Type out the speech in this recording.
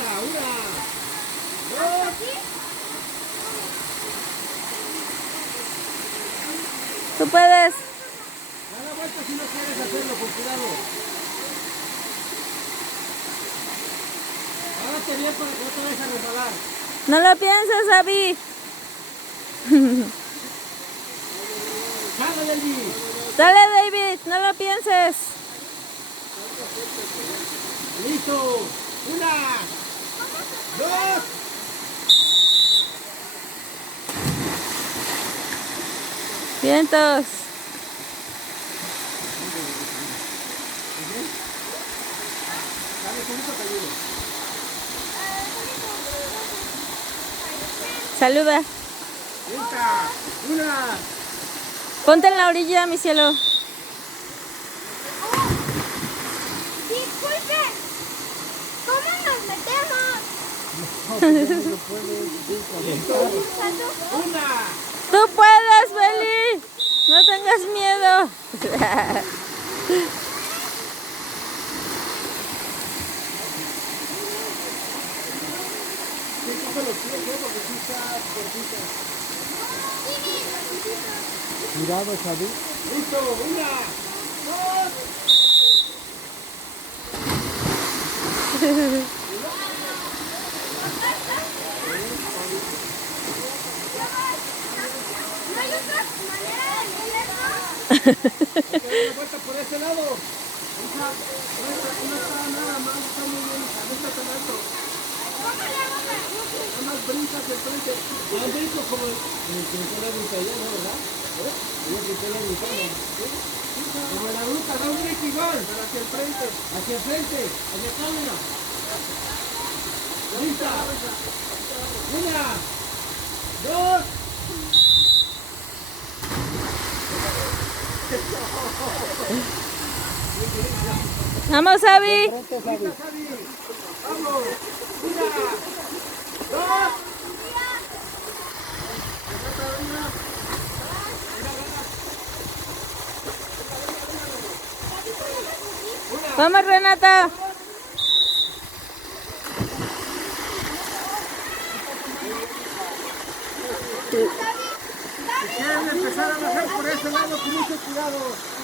Lista, una, dos. Tú puedes. Da la vuelta si no quieres hacerlo, con cuidado. Hágate bien para que no te vayas a resbalar. No lo pienses, Abby. ¡Jala, David! Dale, David, no lo pienses. ¡Listo! ¡Una! ¡Dos! Vientos. Dale, con eso te ayudo. Saluda. ¡Lista! ¡Una! Ponte en la orilla, mi cielo. Disculpe, ¿cómo nos metemos? ¡Una! Tú puedes, Beli. No tengas miedo. Sí, coge los pies, porque sí está cortita. Cuidado, Xavi. ¡Listo! ¡Una! ¡Dos! ¿No hay otra manera de Hay que dar la vuelta por este lado. Hija, no está nada más, está muy bien, hija, no está tan alto. ¿Cómo le hago para Nada más brincas el frente. Más brinco como el que la ruta allá, ¿no? ¿Verdad? Yo que la ruta, ¿no? Como en la ruta, da un brinco igual, pero hacia el frente. Hacia el frente, hacia acá, mira. Lista. Una, dos. Vamos, Abby. Lista, Javi. Vamos. Una, dos. Vamos, Renata. Si quieren empezar a bajar por ese lado, con mucho cuidado.